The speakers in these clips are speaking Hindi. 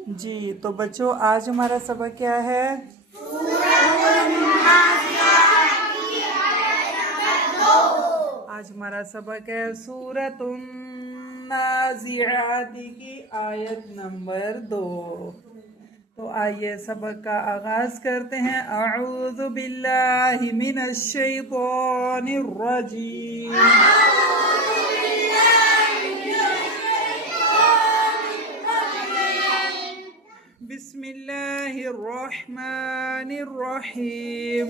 जी, तो बच्चों आज हमारा सबक क्या है? आज हमारा सबक है सूरतुन नाज़िआती की आयत नंबर 2। तो आइए सबक का आगाज करते हैं। अऊज़ु बिल्लाहि मिनश शैतानिर रजीम। बिस्मिल्लाहिर रहमानिर रहीम।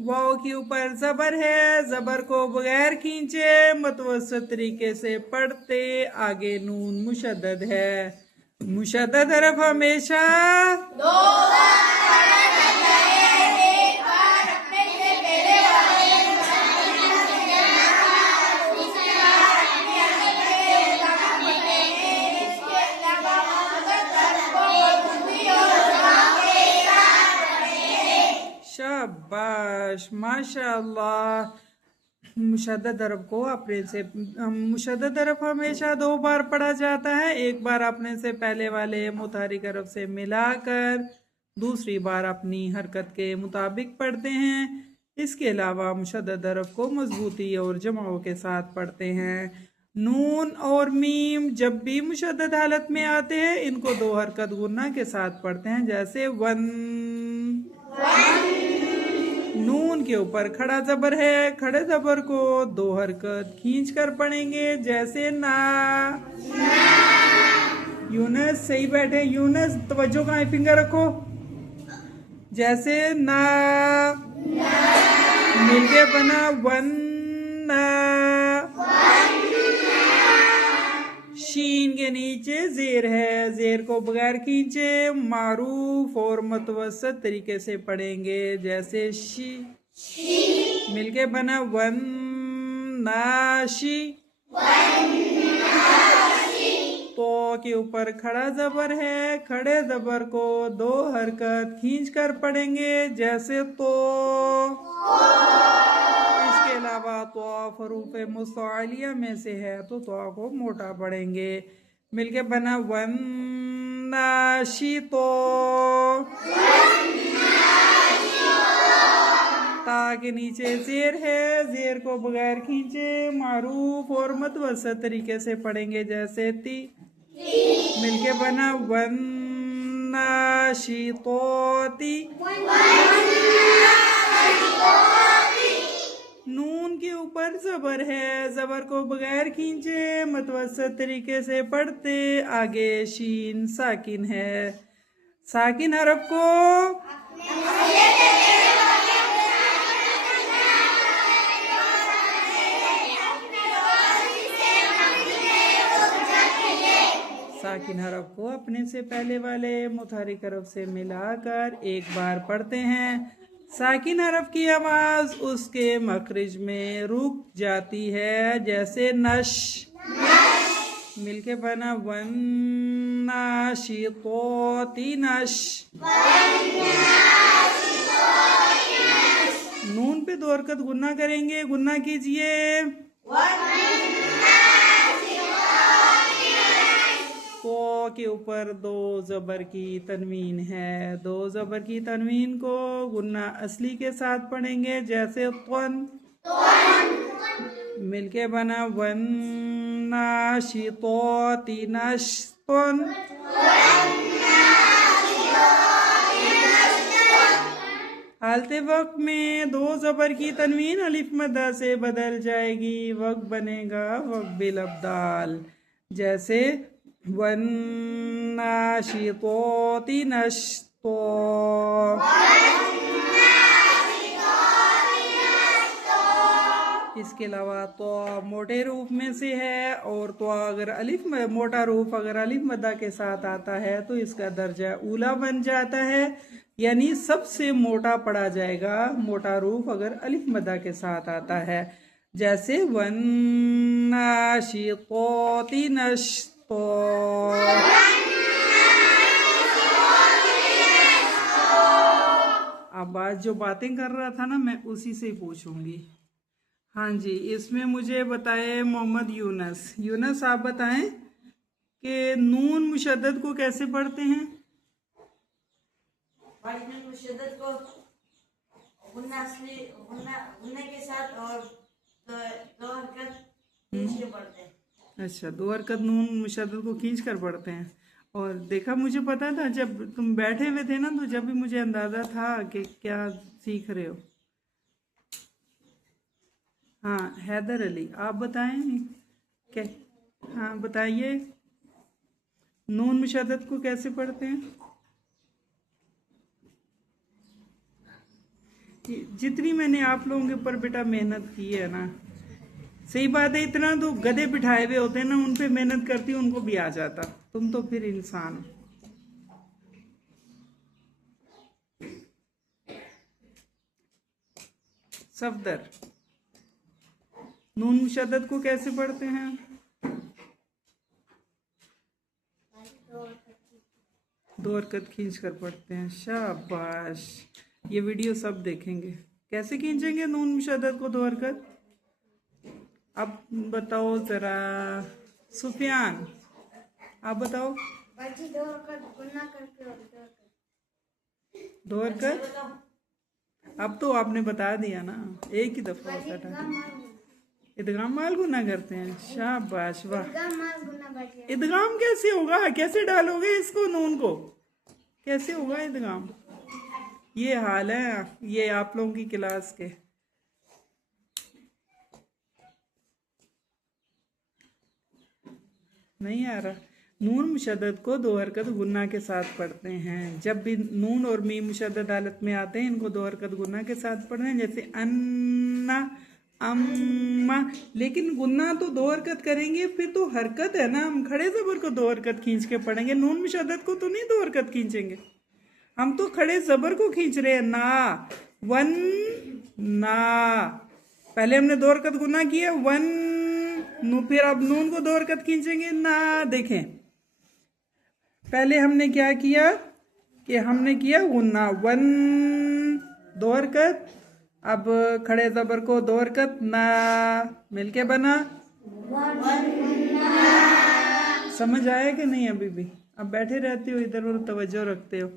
वाव के ऊपर जबर है, जबर को बगैर खींचे मुतवस्सित तरीके से पढ़ते। आगे नून मुशद्दद है। मुशद्दद हरफ हमेशा दो शाबाश माशाअल्लाह। मुशद्दद हरफ को अपने से मुशद्दद हरफ हमेशा 2 बार पढ़ा जाता है। एक बार अपने से पहले वाले मुतहरिक हरफ से मिलाकर, दूसरी बार अपनी हरकत के मुताबिक पढ़ते हैं। इसके अलावा मुशद्दद हरफ को मजबूती और जमाओं के साथ पढ़ते हैं। नून और मीम जब भी मुशद्दद हालत में आते हैं, इनको 2 हरकत गुन्ना के साथ पढ़ते हैं। जैसे वन। नून के ऊपर खड़ा जबर है, खड़े जबर को 2 हरकत खींच कर पढ़ेंगे। जैसे ना। यूनस सही बैठे। यूनस तवज्जो का फिंगर रखो। जैसे ना। मिलके बना वन ना। शीन के नीचे जेर है, जेर को बगैर खींचे मारूफ और मुतवस्सित तरीके से पढ़ेंगे। जैसे शी। मिलके बना वन नाशी। तो के ऊपर खड़ा जबर है, खड़े जबर को 2 हरकत खींच कर पढ़ेंगे। जैसे तो। इसके अलावा तो हरूफ मुस्तअलिया में से है, तो को मोटा पढ़ेंगे। मिलके बना वन नाशी तो। ता के नीचे जेर है, जेर को बगैर खींचे मारूफ और मुतवस्सित तरीके से पढ़ेंगे। जैसे ती। मिलके बना वन नाशी तो ती। नून के ऊपर जबर है, जबर को बगैर खींचे मुतवस्सित तरीके से पढ़ते। आगे शीन साकिन है। साकिन हरफ को साकिन हरफ को अपने से पहले वाले मुतहरिक हरफ से मिलाकर एक बार पढ़ते हैं। साकिन हरफ की आवाज उसके मखरिज में रुक जाती है। जैसे नश। मिलके बना वन नाशितोती नश। नून पे 2 हरकत गुन्ना करेंगे। गुन्ना कीजिए। तो के ऊपर 2 जबर की तनवीन है, 2 जबर की तनवीन को गुन्ना असली के साथ पढ़ेंगे। जैसे तन। मिलके बना वन नाशितोती नश्तन। हालते वक्त में 2 जबर की तनवीन अलिफ मद्दा से बदल जाएगी। वक्त बनेगा वक्त बिल अब्दाल। जैसे वन नाशितोती नश्तो। इसके अलावा तो मोटे रूप में से है, और तो अगर अलिफ मोटा रूप अगर अलिफ मद्दा के साथ आता है तो इसका दर्जा ऊला बन जाता है, यानी सबसे मोटा पढ़ा जाएगा मोटा रूप अगर अलिफ मद्दा के साथ आता है। जैसे वन नाशितोती नश्तो। अब आज जो बातें कर रहा था ना, मैं उसी से पूछूंगी। हाँ जी, इसमें मुझे बताए मोहम्मद यूनस। यूनस आप बताएं कि नून मुशद्दद को कैसे पढ़ते हैं? नून मुशद्दद को गुन्ने के साथ और दो हरकत खींच के पढ़ते हैं। अच्छा, 2 हरकत नून मुशद्दद को खींच कर पढ़ते हैं। और देखा, मुझे पता था जब तुम बैठे हुए थे ना, तो जब भी मुझे अंदाज़ा था कि क्या सीख रहे हो। हाँ, हैदर अली आप बताएं क्या? हाँ बताइए, नून मुशद्दद को कैसे पढ़ते हैं? जितनी मैंने आप लोगों के ऊपर बेटा मेहनत की है ना, सही बात है, इतना तो गधे बिठाए हुए होते हैं ना, उन पे मेहनत करती उनको भी आ जाता। तुम तो फिर इंसान हो। सफदर, नून मुशद्दद को कैसे पढ़ते हैं? दो हरकत खींच कर पढ़ते हैं। शाबाश, ये वीडियो सब देखेंगे। कैसे खींचेंगे नून मुशद्दद को 2 हरकत? अब बताओ जरा, सुफियान आप बताओ। 2 हरकत अब तो आपने बता दिया ना, एक ही दफा होता था। इदगाम माल गुना करते हैं। शाबाश, वाह। इदगाम कैसे होगा? कैसे डालोगे इसको, नून को कैसे होगा इदगाम? ये हाल है ये आप लोगों की क्लास के। नहीं आ रहा। नून मुशद्दद को 2 हरकत गुन्ना के साथ पढ़ते हैं। जब भी नून और मीम मुशद्दद हालत में आते हैं, इनको 2 हरकत गुन्ना के साथ पढ़ते हैं, जैसे अन्ना, अम्मा। लेकिन गुन्ना तो 2 हरकत करेंगे, फिर तो हरकत है ना, हम खड़े जबर को 2 हरकत खींच के पढ़ेंगे। नून मुशद्दद को तो नहीं 2 हरकत खींचेंगे, हम तो खड़े जबर को खींच रहे हैं। ना, वन ना, पहले हमने 2 हरकत गुना किया, वन नू, फिर अब नून को 2 हरकत खींचेंगे ना। देखें, पहले हमने क्या किया कि हमने किया गुन्ना, वन 2 हरकत। अब खड़े जबर को 2 हरकत, ना, मिलके बना। समझ आया कि नहीं? अभी भी अब बैठे रहते हो इधर और तवज्जो रखते हो।